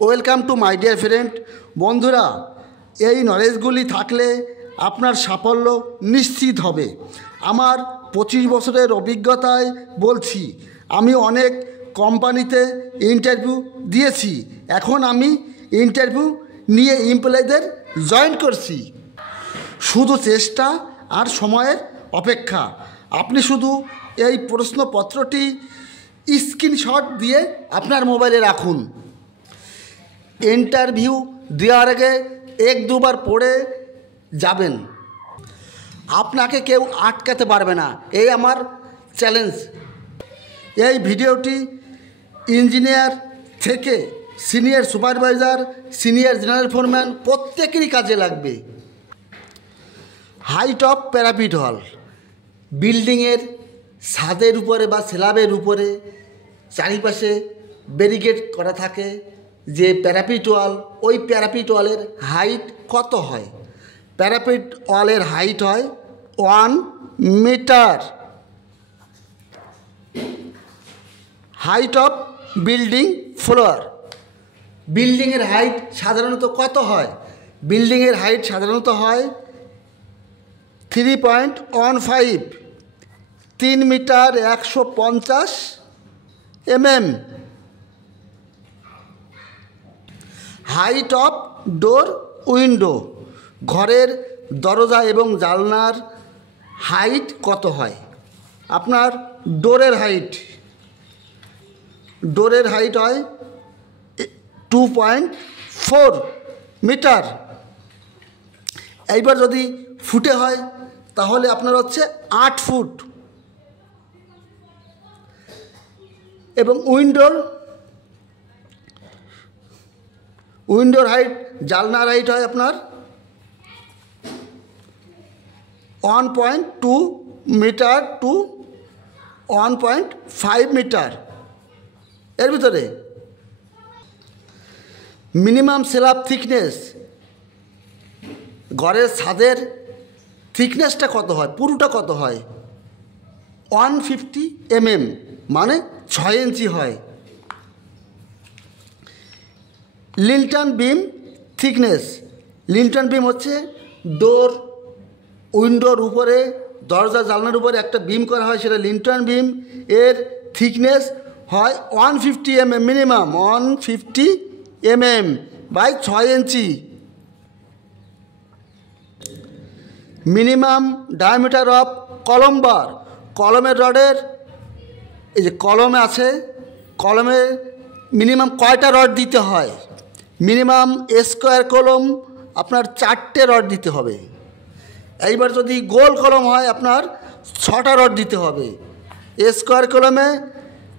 Welcome to my dear friend. বন্ধুরা, এই নলেজগুলি থাকলে আপনার সাফল্য নিশ্চিত হবে। আমার 25 বছরের অভিজ্ঞতায় বলছি, আমি অনেক কোম্পানিতে ইন্টারভিউ দিয়েছি। এখন আমি ইন্টারভিউ নিয়ে এমপ্লয়ীদের জয়েন করছি। শুধু চেষ্টা আর সময়ের অপেক্ষা। আপনি শুধু এই প্রশ্নপত্রটি স্ক্রিনশট দিয়ে আপনার মোবাইলে রাখুন। ইন্টারভিউ দেওয়ার আগে 1-2 বার পড়ে যাবেন। আপনাকে কেউ আটকাতে পারবে না, এই আমার চ্যালেঞ্জ। এই ভিডিওটি ইঞ্জিনিয়ার থেকে senior supervisor, senior general foreman প্রত্যেকেরই কাজে লাগবে। হাইট অফ প্যারাপিট ওয়াল, বিল্ডিংয়ের ছাদের উপরে বা স্ল্যাবের উপরে চারিপাশে ব্যারিকেড করা থাকে যে প্যারাপিট ওয়াল, ওই প্যারাপিট ওয়ালের হাইট কত হয়? প্যারাপিট ওয়ালের হাইট হয় 1 metre. Height of building floor, বিল্ডিংয়ের হাইট সাধারণত কত হয়? বিল্ডিংয়ের হাইট সাধারণত হয় 3.15, 3 metre 150 mm। Height of door window, ঘরের দরজা এবং জানলার হাইট কত হয়? আপনার ডোরের হাইট হয় 2.4 মিটার। এইবার যদি ফুটে হয় তাহলে আপনার হচ্ছে 8 ফুট। এবং উইন্ডোর হাইট, জানলার হাইট হয় আপনার 1.2 মিটার টু 1.5 মিটার। এর ভিতরে মিনিমাম স্ল্যাব থিকনেস, ঘরের ছাদের থিকনেসটা কত হয়, পুরোটা কত হয়? 150 mm, মানে 6 ইঞ্চি হয়। লিন্টার্ন বিম থিকনেস, লিন্টার্ন বিম হচ্ছে ডোর উইন্ডোর উপরে, দরজা জানলার উপরে একটা বিম করা হয়, সেটা লিন্টার্ন বিম। এর থিকনেস হয় 150 mm, minimum 150 mm by 6 inch. Minimum diameter of column bar, কলমের রডের, এই যে কলমে আছে, কলমে মিনিমাম কয়টা রড দিতে হয়? মিনিমাম স্কোয়ার কলম আপনার 4টে রড দিতে হবে। এইবার যদি গোল কলম হয় আপনার 6টা রড দিতে হবে। স্কোয়ার কলমে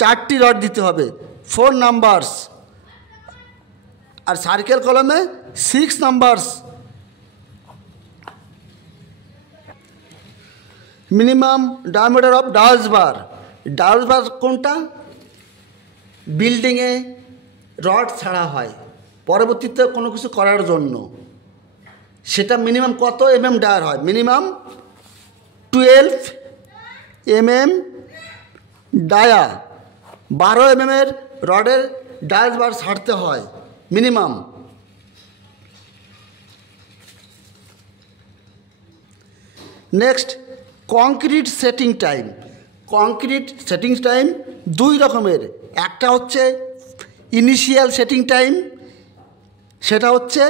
4টি রড দিতে হবে, 4 নাম্বারস। আর সার্কেল কলমে 6 নাম্বারস। মিনিমাম ডায়ামিটার অফ ডাউস বার, ডাউস বার কোনটা? বিল্ডিংয়ে রড ছাড়া হয় পরবর্তীতে কোনো কিছু করার জন্য, সেটা মিনিমাম কত mm ডায়ার হয়? Minimum 12 mm dia. 12 mm এর রডের ডায়াস বার ছাড়তে হয় minimum. Next, concrete setting time. Concrete setting time 2 রকমের। একটা হচ্ছে ইনিশিয়াল সেটিং টাইম, সেটা হচ্ছে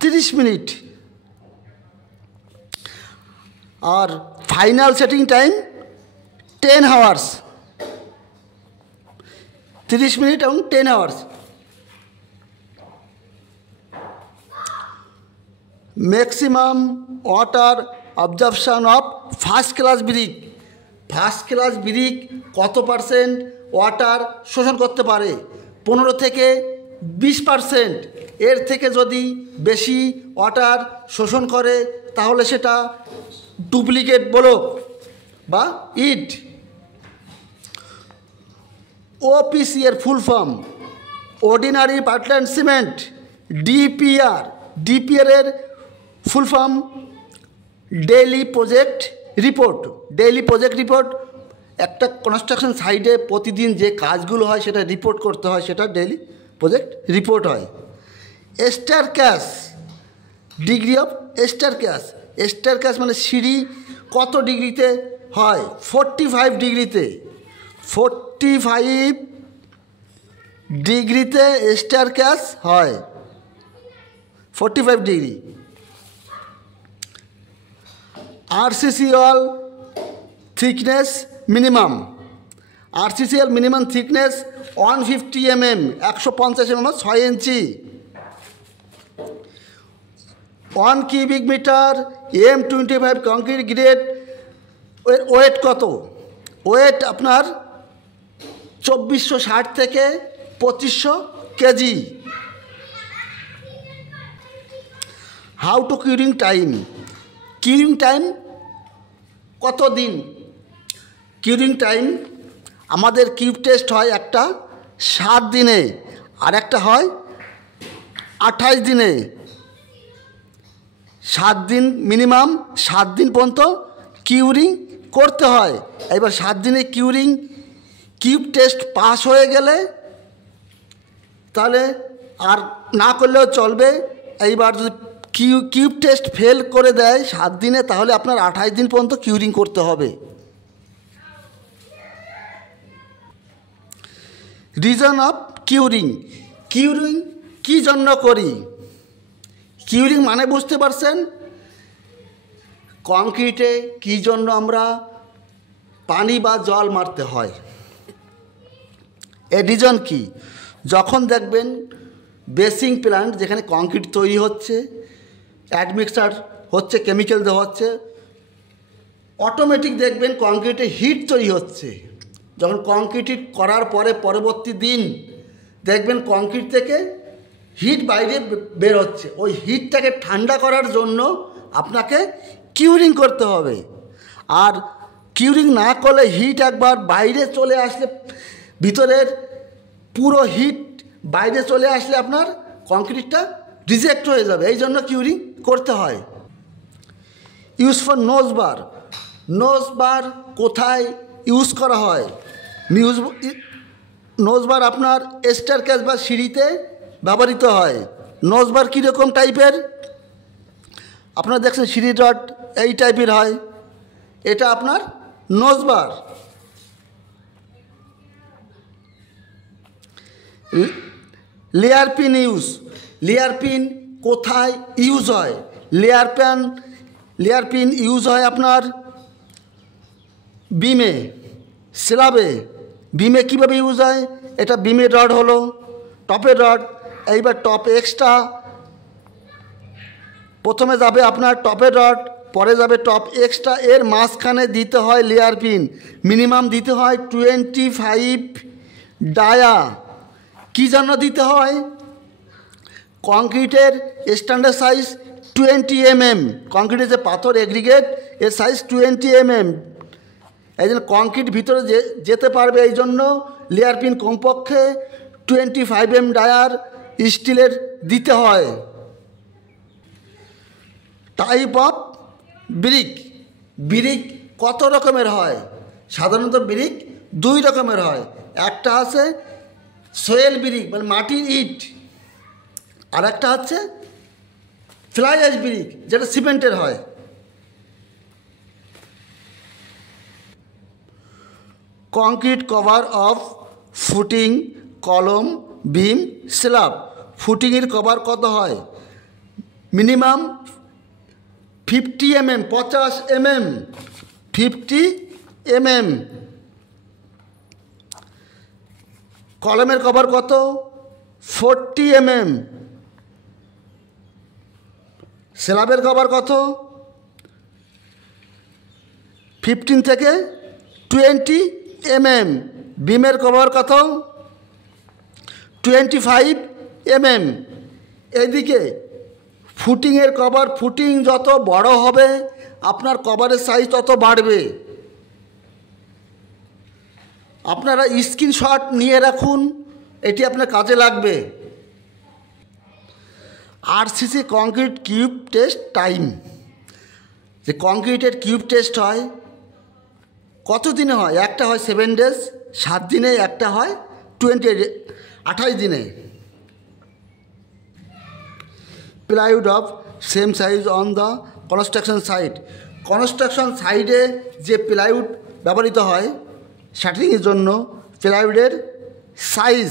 30 মিনিট। আর final setting time 10 hours. 30 minute এবং 10 hours. Maximum water absorption of first class brick. First class brick কত পার্সেন্ট ওয়াটার শোষণ করতে পারে? 15 থেকে 20%। এর থেকে যদি বেশি ওয়াটার শোষণ করে তাহলে সেটা ডুপ্লিকেট ব্লক বা ইট। ওপিসি এর full form ordinary Portland cement. DPR এর full form daily project report. একটা কনস্ট্রাকশন সাইটে প্রতিদিন যে কাজগুলো হয় সেটা রিপোর্ট করতে হয়, সেটা ডেইলি প্রজেক্ট রিপোর্ট হয়। Staircase, degree of staircase. Staircase মানে সিঁড়ি কত ডিগ্রিতে হয়? 45 ডিগ্রিতে। 45 ডিগ্রিতে স্টেয়ারকেস হয়, 45 degree. RCC wall thickness minimum, RCC wall minimum thickness 150 mm, 150 mm, 6 inch. 1 cubic metre M25 concrete grade weight কত? ওয়েট আপনার 2460 থেকে 2500 KG. How to curing time, curing time কত দিন? কিউরিং টাইম আমাদের কিউব টেস্ট হয় একটা 7 দিনে, আর একটা হয় 28 দিনে। 7 দিন মিনিমাম, 7 দিন পর্যন্ত কিউরিং করতে হয়। এবার 7 দিনে কিউরিং কিউব টেস্ট পাস হয়ে গেলে তাহলে আর না করলেও চলবে। এইবার যদি কিউব টেস্ট ফেল করে দেয় 7 দিনে, তাহলে আপনার 28 দিন পর্যন্ত কিউরিং করতে হবে। রিজন অফ কিউরিং, কিউরিং কী জন্য করি? কিউরিং মানে বুঝতে পারছেন? কংক্রিটে কী জন্য আমরা পানি বা জল মারতে হয়, এর রিজন কি? যখন দেখবেন বেসিং প্ল্যান্ট যেখানে কংক্রিট তৈরি হচ্ছে, অ্যাডমিক্সার হচ্ছে, কেমিক্যাল দেওয়া হচ্ছে, অটোমেটিক দেখবেন কংক্রিটে হিট তৈরি হচ্ছে। যখন কংক্রিট করার পরে পরবর্তী দিন দেখবেন কংক্রিট থেকে হিট বাইরে বের হচ্ছে। ওই হিটটাকে ঠান্ডা করার জন্য আপনাকে কিউরিং করতে হবে। আর কিউরিং না করলে হিট একবার বাইরে চলে আসলে, ভিতরের পুরো হিট বাইরে চলে আসলে আপনার কংক্রিটটা রিজেক্ট হয়ে যাবে। এই জন্য কিউরিং করতে হয়। Use for nose bar, nose bar কোথায় ইউজ করা হয়? নোজ বার আপনার স্টেয়ারকেস বা সিঁড়িতে ব্যবহৃত হয়। নোজ বার কীরকম টাইপের? আপনারা দেখছেন সিঁড়ি রড এই টাইপের হয়, এটা আপনার nose bar. Layer pin use, layer pin কোথায় ইউজ হয়? লেয়ার পিন ইউজ হয় আপনার বিমে, স্ল্যাবে। বিমে কীভাবে ইউজ হয়? এটা বিমের রড হলো, টপের রড। এইবার টপ এক্সট্রা, প্রথমে যাবে আপনার টপের রড, পরে যাবে টপ এক্সট্রা, এর মাঝখানে দিতে হয় লেয়ার পিন। মিনিমাম দিতে হয় 25 ডায়া। কী জন্য দিতে হয়? কংক্রিটের স্ট্যান্ডার্ড সাইজ 20 mm, কংক্রিটের যে পাথর এগ্রিগেট এর সাইজ 20 mm। এই জন্য কংক্রিট ভিতরে যেতে পারবে, এই জন্য লেয়ার পিন কমপক্ষে 25 mm ডায়ার স্টিলের দিতে হয়। টাইপ অফ ব্রিক, ব্রিক কত রকমের হয়? সাধারণত ব্রিক 2 রকমের হয়। একটা আছে সোয়েল ব্রিক মানে মাটির ইট, আর একটা হচ্ছে ফ্লাই অ্যাশ ব্রিক যেটা সিমেন্টের হয়। কংক্রিট কভার অফ ফুটিং, কলম, বিম, স্ল্যাব। ফুটিংয়ের কভার কত হয়? Minimum 50 mm, 50 mm, 50 mm। কলমের কভার কত? 40 mm। স্ল্যাবের কভার কত? 15 থেকে 20 mm। বিমের কভার কত? 25 mm। এদিকে ফুটিংয়ের কভার, ফুটিং যত বড় হবে আপনার কভারের সাইজ তত বাড়বে। আপনারা স্ক্রিনশট নিয়ে রাখুন, এটি আপনার কাজে লাগবে। RCC concrete cube test time, যে কংক্রিটের কিউব টেস্ট হয় কত দিনে হয়? একটা হয় 7 days 7 দিনে, একটা হয় 28 দিনে। Plywood of same size on the construction site. Construction সাইডে যে প্লাইউড ব্যবহৃত হয় শাটারিংয়ের জন্য, প্লাইউডের সাইজ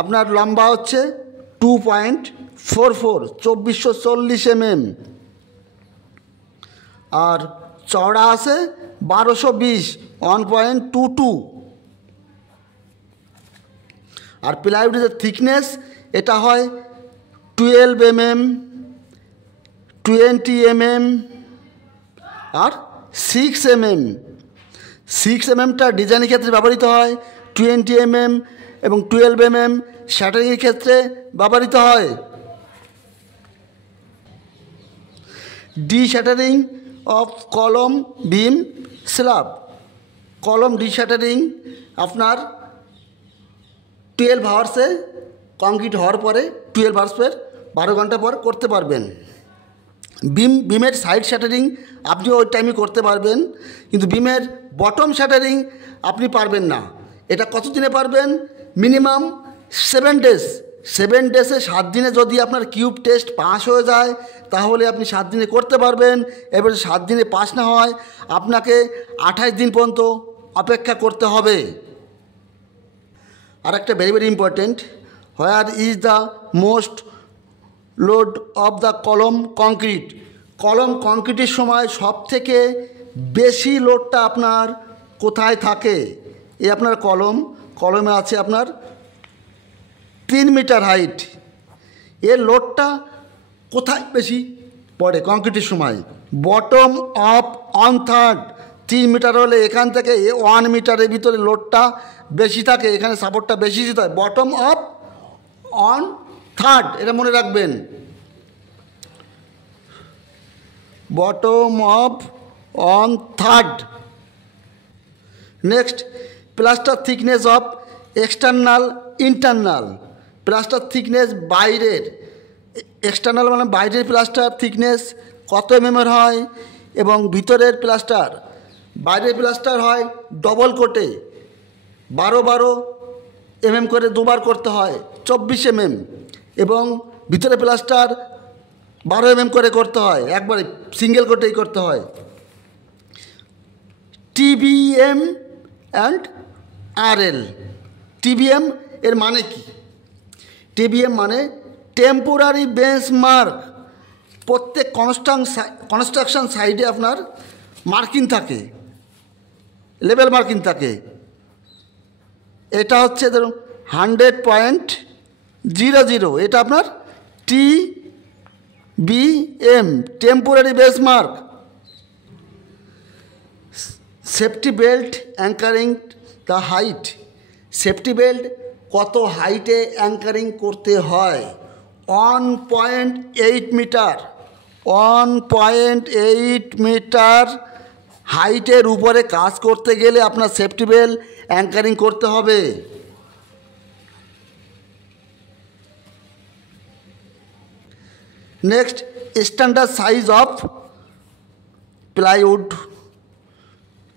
আপনার লম্বা হচ্ছে 2.44 2440 mm, আর চওড়া আছে 1220 1.22। আর প্লাইউডের থিকনেস এটা হয় 12 mm, 20 mm আর 6 mm। 6 mmটা ডিজাইনের ক্ষেত্রে ব্যবহৃত হয়, 20 mm এবং 12 mm শাটারিংয়ের ক্ষেত্রে ব্যবহৃত হয়। ডি শাটারিং অফ কলম বিম স্ল্যাব। কলম ডি শাটারিং আপনার 12 আওয়ার্সে কংক্রিট হওয়ার পরে 12 আওয়ার্সের 12 ঘন্টা পর করতে পারবেন। বিমের সাইড শাটারিং আপনি ওই টাইমে করতে পারবেন, কিন্তু বিমের বটম শাটারিং আপনি পারবেন না। এটা কত দিনে পারবেন? Minimum 7 days. 7 ডেজে 7 দিনে যদি আপনার কিউব টেস্ট পাস হয়ে যায় তাহলে আপনি 7 দিনে করতে পারবেন। এবার 7 দিনে পাস না হয় আপনাকে 28 দিন পর্যন্ত অপেক্ষা করতে হবে। আর একটা very very important, where is the most load of the কলম কংক্রিট। কলম কংক্রিটের সময় সব থেকে বেশি লোডটা আপনার কোথায় থাকে? এই আপনার কলমে আছে আপনার 3 মিটার হাইট। এর লোডটা কোথায় বেশি পড়ে কংক্রিটের সময়? Bottom of 1/3। 3 মিটার হলে এখান থেকে 1 মিটারের ভিতরে লোডটা বেশি থাকে, এখানে সাপোর্টটা বেশি দিতে হয়। বটম অফ 1/3, এটা মনে রাখবেন। Bottom of 1/3। Next, plaster thickness of external internal. Plaster thickness বাইরের, এক্সটার্নাল মানে বাইরের প্লাস্টার থিকনেস কত এমএমের হয়, এবং ভিতরের প্লাস্টার, বাইরের প্লাস্টার হয় ডবল কোটে 12 mm করে দুবার করতে হয় 24 mm, এবং ভিতরে প্লাস্টার 12 mm করে করতে হয়, একবারে সিঙ্গেল কোটেই করতে হয়। TBM and RL. টিবিএম এর মানে কি? টিবিএম মানে টেম্পোরারি বেঞ্চমার্ক। প্রত্যেক কনস্ট্রাকশন সাইডে আপনার মার্কিং থাকে, লেভেল মার্কিং থাকে। এটা হচ্ছে ধরুন 100.00, এটা আপনার TBM, temporary benchmark. Safety belt anchoring the height. Safety belt কত হাইটে অ্যাঙ্কারিং করতে হয়? 1.8 মিটার। 1.8 মিটার হাইটের উপরে কাজ করতে গেলে আপনার সেফটি বেল্ট অ্যাঙ্কারিং করতে হবে। Next, standard size of plywood,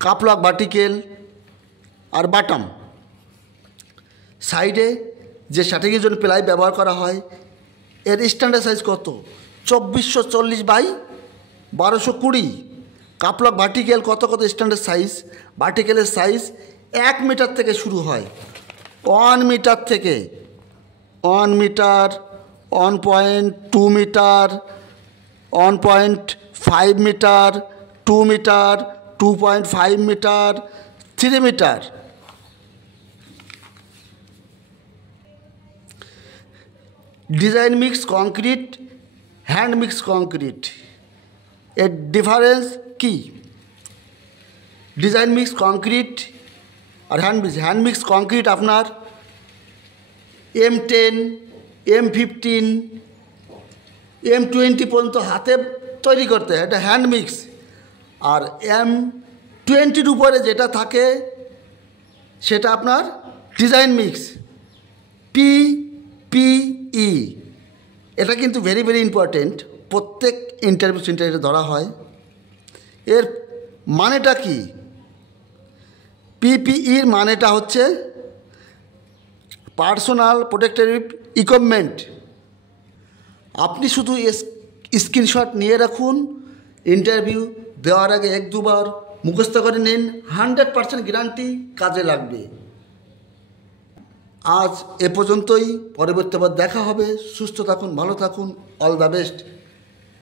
cuplock, vertical আর বাটাম। সাইডে যে শাটারিংয়ের জন্য প্লাই ব্যবহার করা হয় এর স্ট্যান্ডার্ড সাইজ কত? 2440/1220। কাপলক ভার্টিক্যাল কত স্ট্যান্ডার্ড সাইজ? ভার্টিক্যালের সাইজ 1 মিটার থেকে শুরু হয়, 1 মিটার থেকে, 1 metre, 1.2 metre, 1.5 metre, 2 metre, 2.5 metre, 3 metre. Design mix concrete, hand mix concrete, এর ডিফারেন্স কি? ডিজাইন মিক্স কংক্রিট আর হ্যান্ড মিক্স কংক্রিট আপনার M10, M15, M20 পর্যন্ত হাতে তৈরি করতে হয়, এটা হ্যান্ড মিক্স। আর M20-র উপরে যেটা থাকে সেটা আপনার ডিজাইন মিক্স, PPE। এটা কিন্তু ভেরি ভেরি ইম্পর্টেন্ট, প্রত্যেক ইন্টারভিউ সেন্টারে ধরা হয়। এর মানেটা কি? PPEর মানেটা হচ্ছে পার্সোনাল প্রোটেক্টিভ ইকুইপমেন্ট। আপনি শুধু স্ক্রিনশট নিয়ে রাখুন, ইন্টারভিউ দেওয়ার আগে 1-2 বার মুখস্থ করে নিন, 100% গ্যারান্টি কাজে লাগবে। আজ এ পর্যন্তই, পরবর্তী আবার দেখা হবে। সুস্থ থাকুন, ভালো থাকুন, অল দ্য বেস্ট।